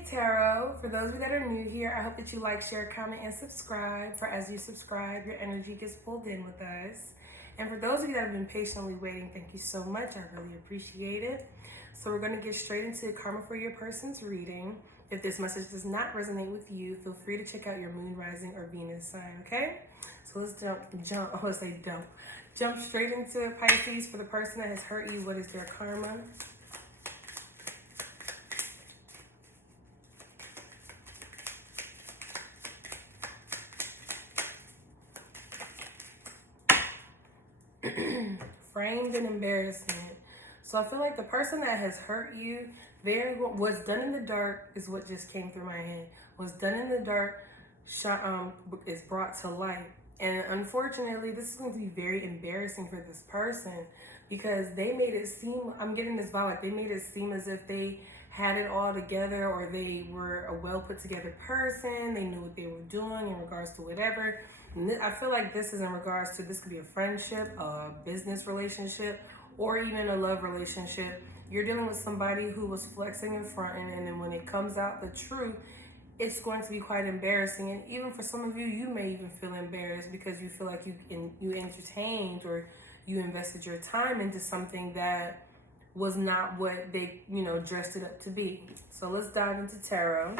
Hey Tarot, for those of you that are new here, I hope that you like, share, comment, and subscribe. For as you subscribe, your energy gets pulled in with us. And for those of you that have been patiently waiting, thank you so much. I really appreciate it. So we're going to get straight into karma for your person's reading. If this message does not resonate with you, feel free to check out your moon, rising, or Venus sign, okay? So let's jump straight into it, Pisces. For the person that has hurt you, what is their karma? Framed in embarrassment. So I feel like the person that has hurt you, what's done in the dark is what just came through my head. What's done in the dark is brought to light. And unfortunately, this is going to be very embarrassing for this person because they made it seem, I'm getting this vibe, like they made it seem as if they had it all together, or they were a well put together person. They knew what they were doing in regards to whatever. I feel like this is in regards to, this could be a friendship, a business relationship, or even a love relationship. You're dealing with somebody who was flexing in front, and then when it comes out the truth, it's going to be quite embarrassing. And even for some of you, you may even feel embarrassed because you feel like you entertained or you invested your time into something that was not what they, dressed it up to be. So let's dive into tarot.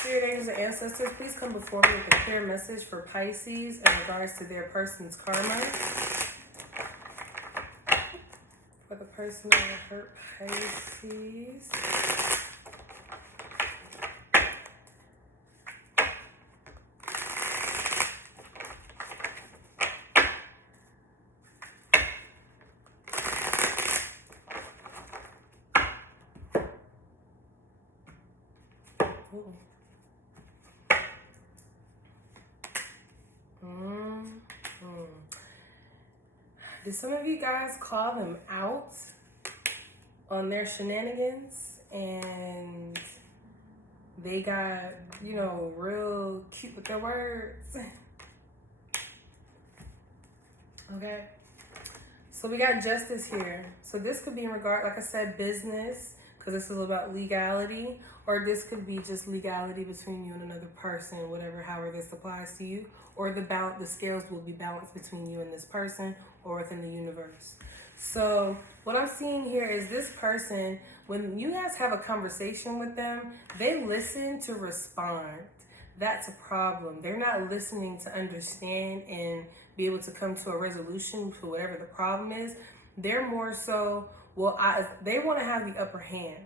Spirit angels and ancestors, please come before me with a clear message for Pisces in regards to their person's karma. For the person that hurt Pisces. Ooh. Did some of you guys call them out on their shenanigans and they got, real cute with their words? Okay. So we got justice here. So this could be in regard, like I said, business, because this is about legality, or this could be just legality between you and another person, however this applies to you, or the scales will be balanced between you and this person or within the universe. So what I'm seeing here is this person, when you guys have a conversation with them, they listen to respond. That's a problem. They're not listening to understand and be able to come to a resolution to whatever the problem is. They're more so, they want to have the upper hand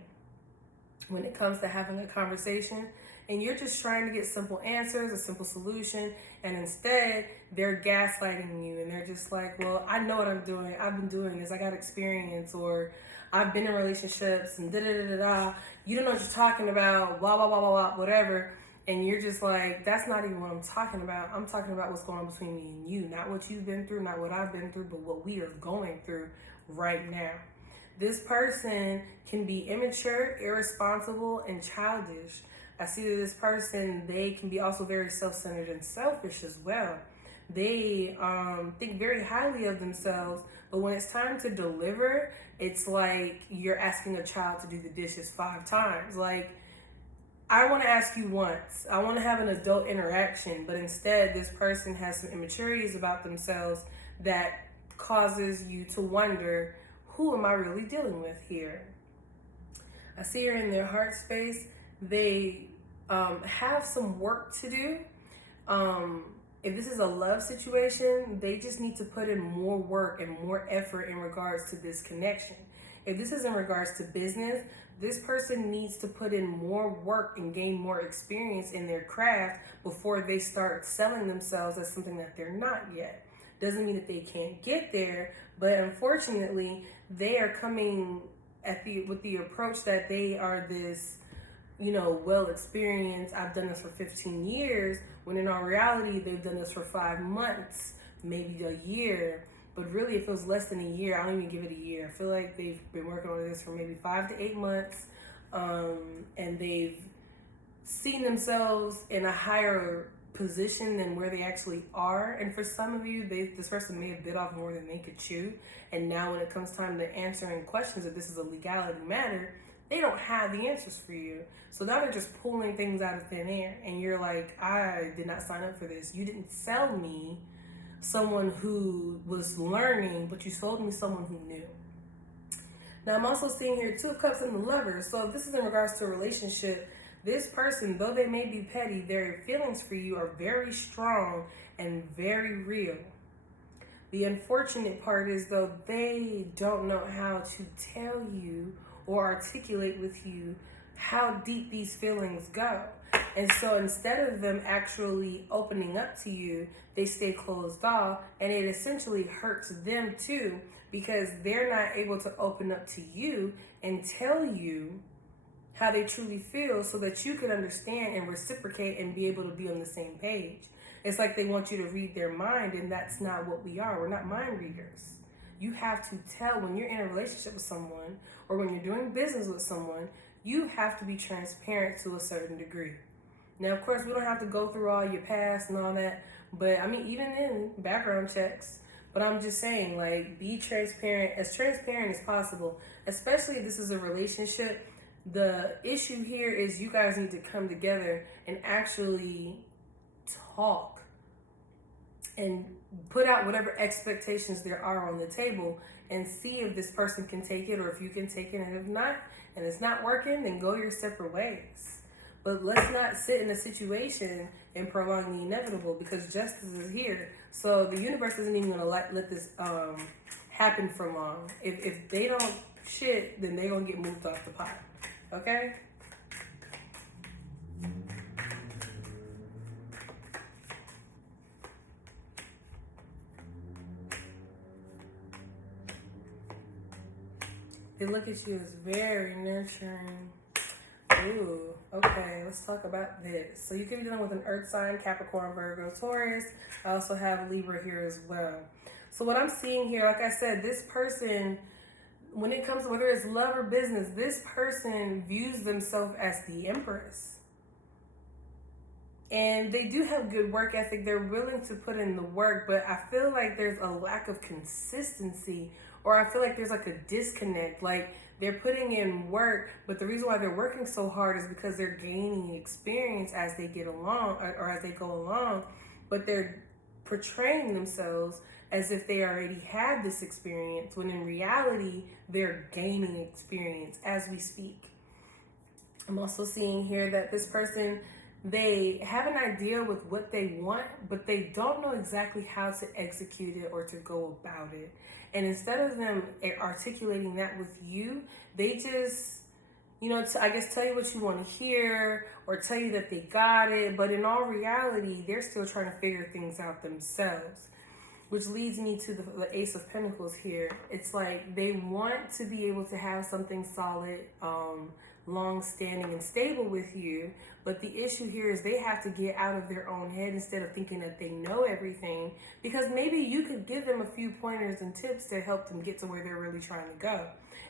when it comes to having a conversation, and you're just trying to get simple answers, a simple solution, and instead they're gaslighting you, and they're just like, well, I know what I'm doing. I've been doing this. I got experience, or I've been in relationships, and da-da-da-da-da. You don't know what you're talking about, blah, blah, blah, blah, blah, whatever. And you're just like, that's not even what I'm talking about. I'm talking about what's going on between me and you, not what you've been through, not what I've been through, but what we are going through right now. This person can be immature, irresponsible, and childish. I see that this person, they can be also very self-centered and selfish as well. They think very highly of themselves, but when it's time to deliver, it's like you're asking a child to do the dishes 5 times. Like, I want to ask you once. I want to have an adult interaction, but instead this person has some immaturities about themselves that causes you to wonder, who am I really dealing with here? I see here in their heart space, they have some work to do. If this is a love situation, they just need to put in more work and more effort in regards to this connection. If this is in regards to business, this person needs to put in more work and gain more experience in their craft before they start selling themselves as something that they're not yet. Doesn't mean that they can't get there, but unfortunately, they are coming with the approach that they are this, well experienced. I've done this for 15 years, when in all reality, they've done this for 5 months, maybe a year. But really, if it was less than a year, I don't even give it a year. I feel like they've been working on this for maybe 5 to 8 months, and they've seen themselves in a higher position than where they actually are. And for some of you, this person may have bit off more than they could chew. And now when it comes time to answering questions, if this is a legality matter, they don't have the answers for you. So now they're just pulling things out of thin air. And you're like, I did not sign up for this. You didn't sell me someone who was learning, but you sold me someone who knew. Now I'm also seeing here 2 of Cups and the Lovers. So if this is in regards to a relationship, this person, though they may be petty, their feelings for you are very strong and very real. The unfortunate part is, though, they don't know how to tell you or articulate with you how deep these feelings go. And so instead of them actually opening up to you, they stay closed off, and it essentially hurts them too, because they're not able to open up to you and tell you how they truly feel so that you can understand and reciprocate and be able to be on the same page. It's like they want you to read their mind, and that's not what we are. We're not mind readers. You have to tell when you're in a relationship with someone or when you're doing business with someone, you have to be transparent to a certain degree. Now, of course, we don't have to go through all your past and all that, but I mean, even in background checks, but I'm just saying, like, be transparent as possible, especially if this is a relationship. The issue here is you guys need to come together and actually talk and put out whatever expectations there are on the table and see if this person can take it or if you can take it. And if not, and it's not working, then go your separate ways. But let's not sit in a situation and prolong the inevitable, because justice is here. So the universe isn't even going to let this happen for long. If they don't shit, then they're going to get moved off the pot. Okay? They look at you as very nurturing. Ooh, okay, let's talk about this. So you could be dealing with an earth sign, Capricorn, Virgo, Taurus. I also have Libra here as well. So what I'm seeing here, like I said, this person, when it comes to whether it's love or business, this person views themselves as the Empress. And they do have good work ethic. They're willing to put in the work, but I feel like there's a lack of consistency, or I feel like there's like a disconnect. Like, they're putting in work, but the reason why they're working so hard is because they're gaining experience as they get along or as they go along, but they're portraying themselves as if they already have this experience, when in reality, they're gaining experience as we speak. I'm also seeing here that this person, they have an idea with what they want, but they don't know exactly how to execute it or to go about it. And instead of them articulating that with you, they just, I guess tell you what you want to hear or tell you that they got it. But in all reality, they're still trying to figure things out themselves, which leads me to the Ace of Pentacles here. It's like they want to be able to have something solid, long-standing and stable with you, but the issue here is they have to get out of their own head instead of thinking that they know everything, because maybe you could give them a few pointers and tips to help them get to where they're really trying to go.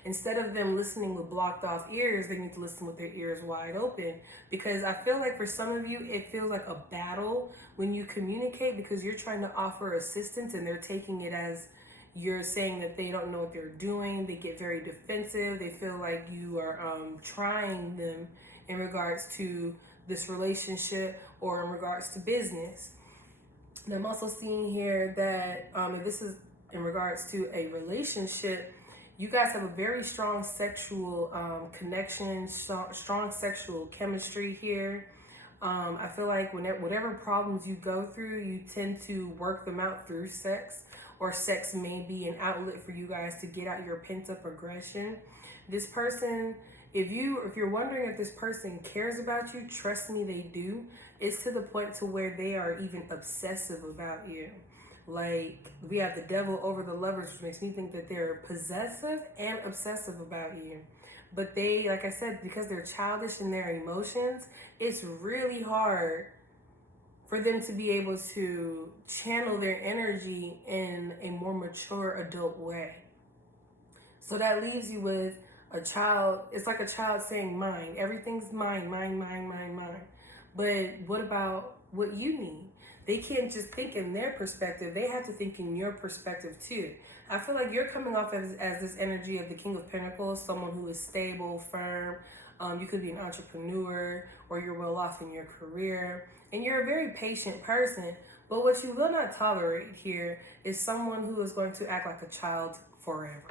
Instead of them listening with blocked off ears, they need to listen with their ears wide open, because I feel like for some of you, it feels like a battle when you communicate, because you're trying to offer assistance and they're taking it as you're saying that they don't know what they're doing. They get very defensive. They feel like you are trying them in regards to this relationship or in regards to business. And I'm also seeing here that if this is in regards to a relationship, you guys have a very strong sexual connection, strong sexual chemistry here. I feel like whatever problems you go through, you tend to work them out through sex, or sex may be an outlet for you guys to get out your pent-up aggression. This person, if you're wondering if this person cares about you, trust me, they do. It's to the point to where they are even obsessive about you. Like, we have the Devil over the Lovers, which makes me think that they're possessive and obsessive about you. But they, like I said, because they're childish in their emotions, it's really hard for them to be able to channel their energy in a more mature adult way. So that leaves you with a child. It's like a child saying mine. Everything's mine, mine, mine, mine, mine. But what about what you need? They can't just think in their perspective. They have to think in your perspective too. I feel like you're coming off as this energy of the King of Pentacles, someone who is stable, firm. You could be an entrepreneur, or you're well off in your career. And you're a very patient person. But what you will not tolerate here is someone who is going to act like a child forever.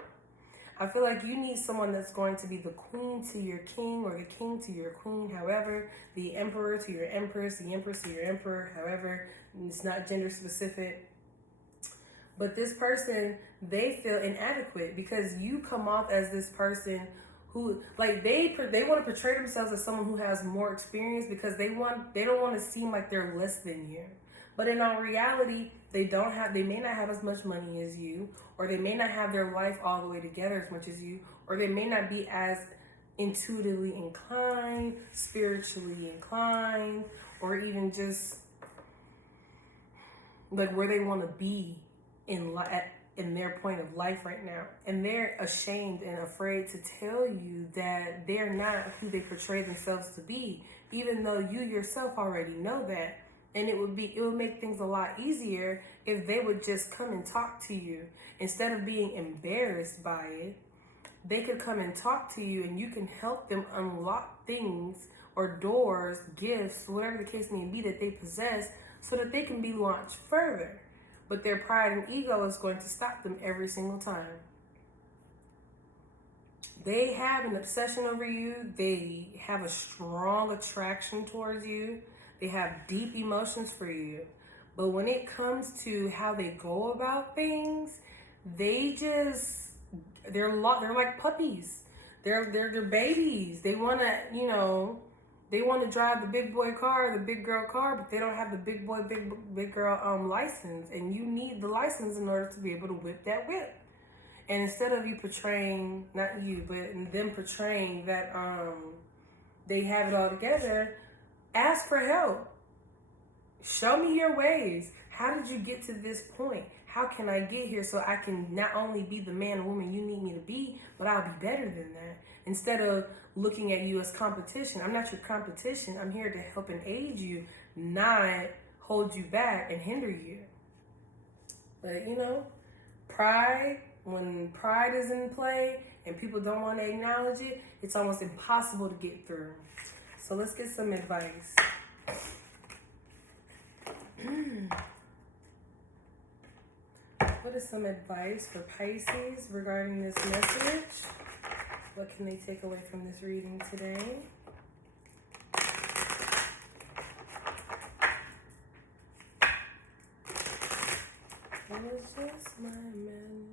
I feel like you need someone that's going to be the queen to your king, or the king to your queen, however, the emperor to your empress, the empress to your emperor, however, it's not gender specific. But this person, they feel inadequate because you come off as this person who, like, they want to portray themselves as someone who has more experience because they don't want to seem like they're less than you. But in all reality, they may not have as much money as you, or they may not have their life all the way together as much as you, or they may not be as intuitively inclined, spiritually inclined, or even just like where they want to be in their point of life right now. And they're ashamed and afraid to tell you that they're not who they portray themselves to be, even though you yourself already know that. And it would make things a lot easier if they would just come and talk to you. Instead of being embarrassed by it, they could come and talk to you, and you can help them unlock things or doors, gifts, whatever the case may be that they possess, so that they can be launched further. But their pride and ego is going to stop them every single time. They have an obsession over you. They have a strong attraction towards you. They have deep emotions for you. But when it comes to how they go about things, they're like puppies. They're babies. They want to drive the big boy car, the big girl car, but they don't have the big boy, big girl license. And you need the license in order to be able to whip that whip. And instead of you portraying, not you, but them portraying that they have it all together, ask for help. Show me your ways. How did you get to this point? How can I get here so I can not only be the man or woman you need me to be, but I'll be better than that? Instead of looking at you as competition. I'm not your competition. I'm here to help and aid you, not hold you back and hinder you. But pride, when pride is in play and people don't want to acknowledge it, it's almost impossible to get through. So let's get some advice. What is some advice for Pisces regarding this message? What can they take away from this reading today? What is this, my man?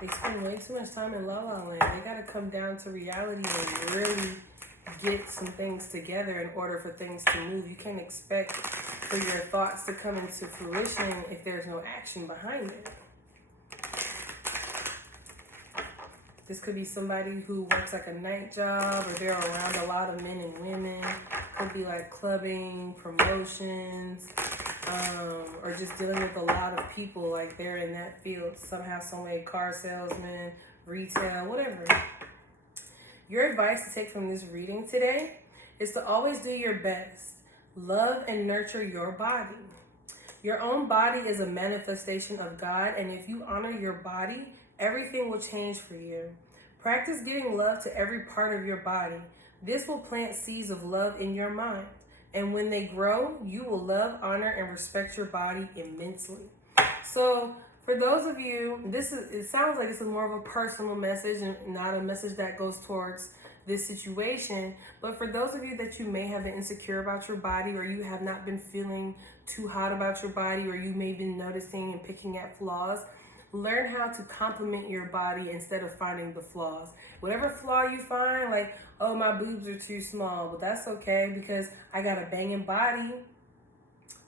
They spend way too much time in La La Land. They gotta come down to reality and really get some things together in order for things to move. You can't expect for your thoughts to come into fruition if there's no action behind it. This could be somebody who works like a night job, or they're around a lot of men and women. Could be like clubbing, promotions, or just dealing with a lot of people, like they're in that field somehow, some way, car salesman, retail, whatever. Your advice to take from this reading today is to always do your best. Love and nurture your body. Your own body is a manifestation of God, and if you honor your body, everything will change for you. Practice giving love to every part of your body. This will plant seeds of love in your mind. And when they grow, you will love, honor, and respect your body immensely. So for those of you, it sounds like it's more of a personal message and not a message that goes towards this situation. But for those of you that you may have been insecure about your body, or you have not been feeling too hot about your body, or you may have been noticing and picking at flaws, learn how to compliment your body instead of finding the flaws. Whatever flaw you find, like, oh, my boobs are too small, but that's okay because I got a banging body.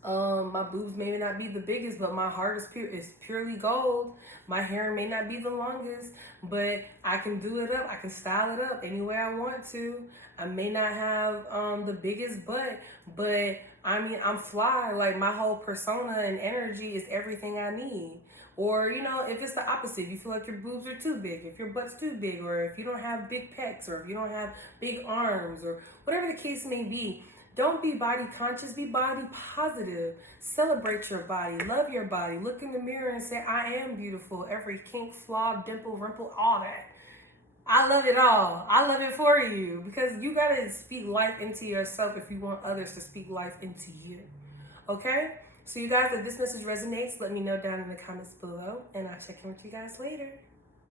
My boobs may not be the biggest, but my heart is purely gold. My hair may not be the longest, but I can do it up. I can style it up any way I want to. I may not have the biggest butt, but I mean, I'm fly. Like, my whole persona and energy is everything I need. Or, you know, if it's the opposite, you feel like your boobs are too big, if your butt's too big, or if you don't have big pecs, or if you don't have big arms, or whatever the case may be, don't be body conscious, be body positive. Celebrate your body, love your body. Look in the mirror and say, I am beautiful. Every kink, flaw, dimple, wrinkle, all that. I love it all. I love it for you, because you got to speak life into yourself if you want others to speak life into you. Okay? So you guys, if this message resonates, let me know down in the comments below, and I'll check in with you guys later.